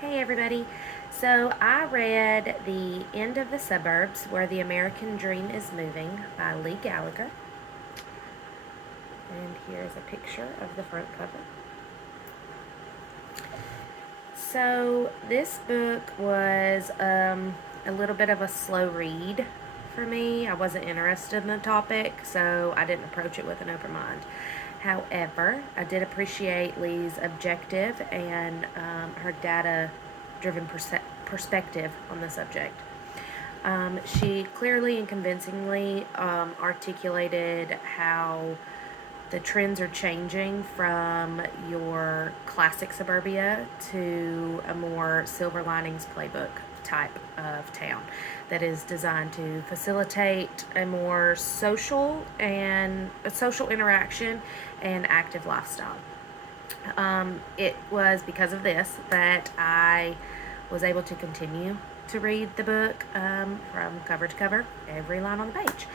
Hey everybody. So I read The End of the Suburbs, Where the American Dream is Moving by Lee Gallagher. And here's a picture of the front cover. So this book was a little bit of a slow read for me. I wasn't interested in the topic, so I didn't approach it with an open mind. However, I did appreciate Lee's objective and her data driven perspective on the subject. She clearly and convincingly articulated how the trends are changing from your classic suburbia to a more silver linings playbook type of town that is designed to facilitate a more social interaction and active lifestyle. It was because of this that I was able to continue to read the book from cover to cover, every line on the page.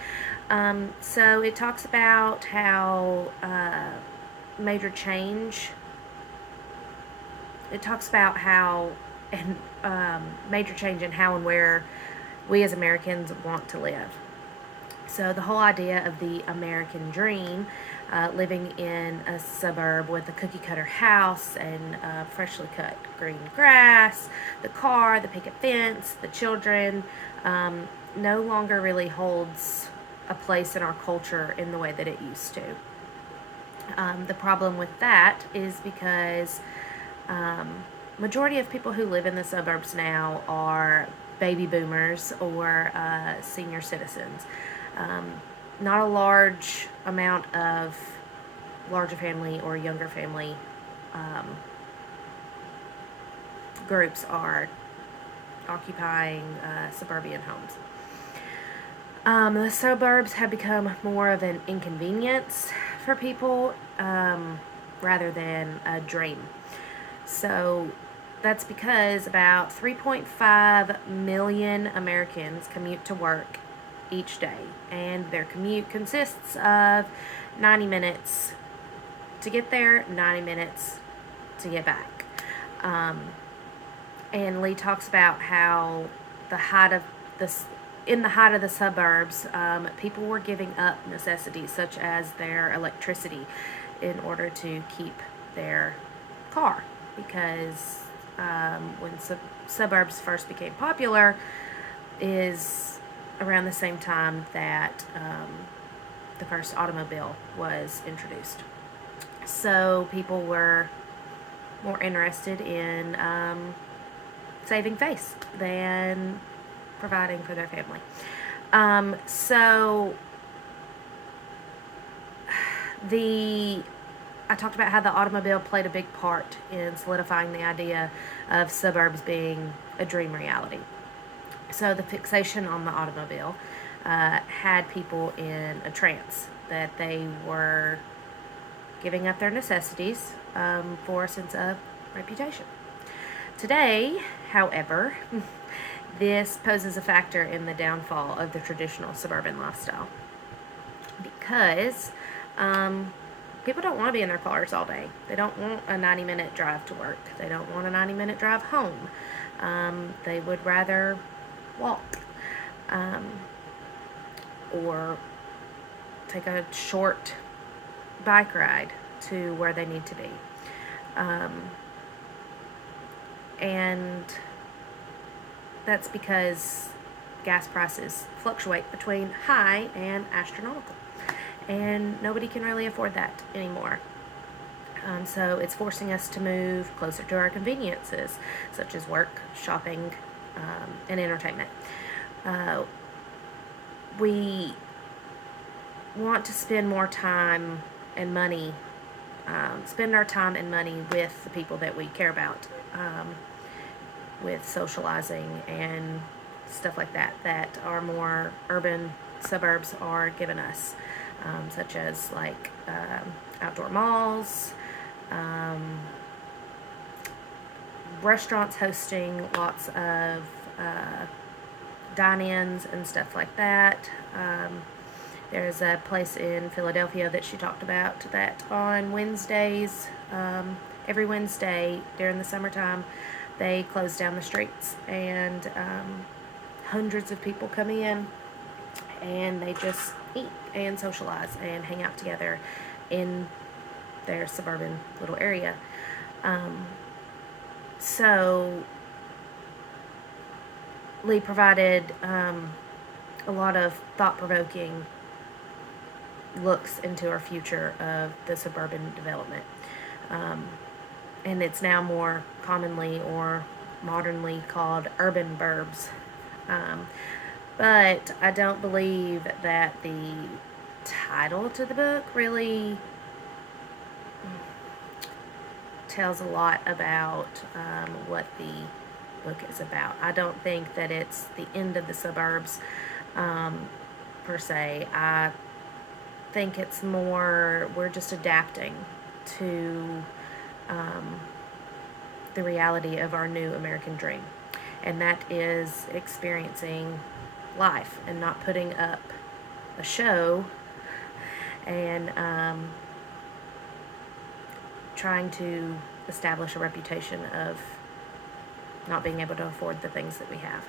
So it talks about how major change. It talks about how and major change in how and where we as Americans want to live. So the whole idea of the American dream, living in a suburb with a cookie cutter house and freshly cut green grass, the car, the picket fence, the children, no longer really holds a place in our culture in the way that it used to. The problem with that is because majority of people who live in the suburbs now are baby boomers or senior citizens. Not a large amount of larger family or younger family groups are occupying suburban homes. The suburbs have become more of an inconvenience for people rather than a dream. So that's because about 3.5 million Americans commute to work each day, and their commute consists of 90 minutes to get there, 90 minutes to get back. And Lee talks about how in the height of the suburbs, people were giving up necessities such as their electricity in order to keep their car, because when suburbs first became popular is around the same time that the first automobile was introduced. So people were more interested in saving face than providing for their family. So I talked about how the automobile played a big part in solidifying the idea of suburbs being a dream reality. So the fixation on the automobile had people in a trance that they were giving up their necessities for a sense of reputation. Today, however, this poses a factor in the downfall of the traditional suburban lifestyle because people don't want to be in their cars all day. They don't want a 90-minute drive to work. They don't want a 90-minute drive home. They would rather walk or take a short bike ride to where they need to be. And that's because gas prices fluctuate between high and astronomical. And nobody can really afford that anymore. So it's forcing us to move closer to our conveniences, such as work, shopping, and entertainment. We want to spend more time and money, spend our time and money with the people that we care about, with socializing and stuff like that our more urban suburbs are giving us, such as like outdoor malls, restaurants hosting lots of dine-ins and stuff like that. There's a place in Philadelphia that she talked about that on Wednesdays, every Wednesday during the summertime, they close down the streets, and hundreds of people come in, and they just eat and socialize and hang out together in their suburban little area. Um, so Lee provided a lot of thought-provoking looks into our future of the suburban development. And it's now more commonly or modernly called urban burbs. But I don't believe that the title to the book really tells a lot about what the book is about. I don't think that it's the end of the suburbs per se. I think it's more we're just adapting to the reality of our new American dream, and that is experiencing life and not putting up a show and trying to establish a reputation of not being able to afford the things that we have.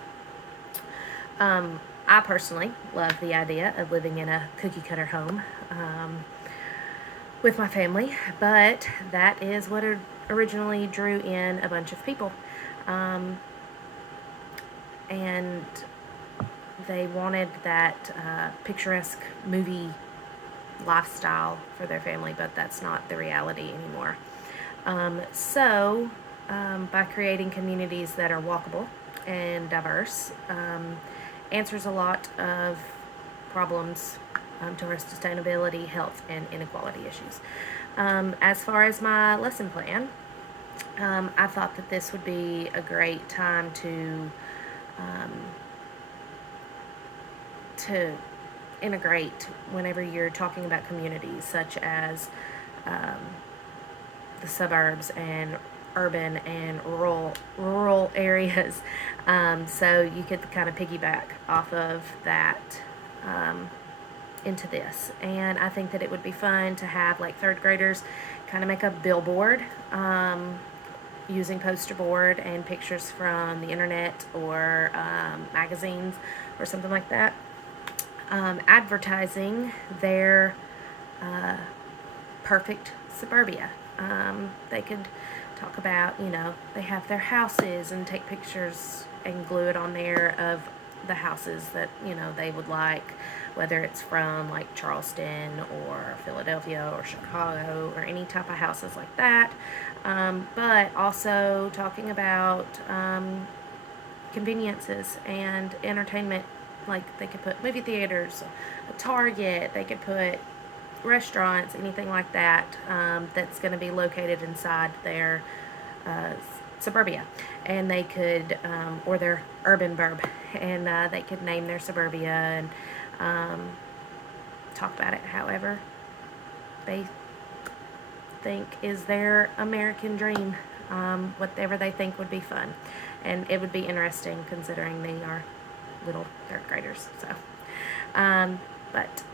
I personally love the idea of living in a cookie cutter home with my family, but that is what originally drew in a bunch of people. And they wanted that picturesque movie lifestyle for their family, but that's not the reality anymore. So by creating communities that are walkable and diverse, answers a lot of problems to our sustainability, health, and inequality issues. As far as my lesson plan, I thought that this would be a great time to integrate whenever you're talking about communities such as the suburbs and urban and rural areas. So you could kind of piggyback off of that into this. And I think that it would be fun to have like third graders kind of make a billboard using poster board and pictures from the internet or magazines or something like that, advertising their perfect suburbia. They could talk about, they have their houses and take pictures and glue it on there of the houses that, they would like, whether it's from like Charleston or Philadelphia or Chicago or any type of houses like that. But also talking about conveniences and entertainment. Like they could put movie theaters, a Target, they could put restaurants, anything like that, that's going to be located inside their suburbia. And they could, or their urban burb, and they could name their suburbia and talk about it however they think is their American dream, whatever they think would be fun. And it would be interesting considering they are little third graders. So, but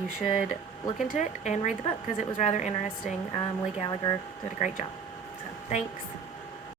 you should look into it and read the book because it was rather interesting. Lee Gallagher did a great job. So, thanks.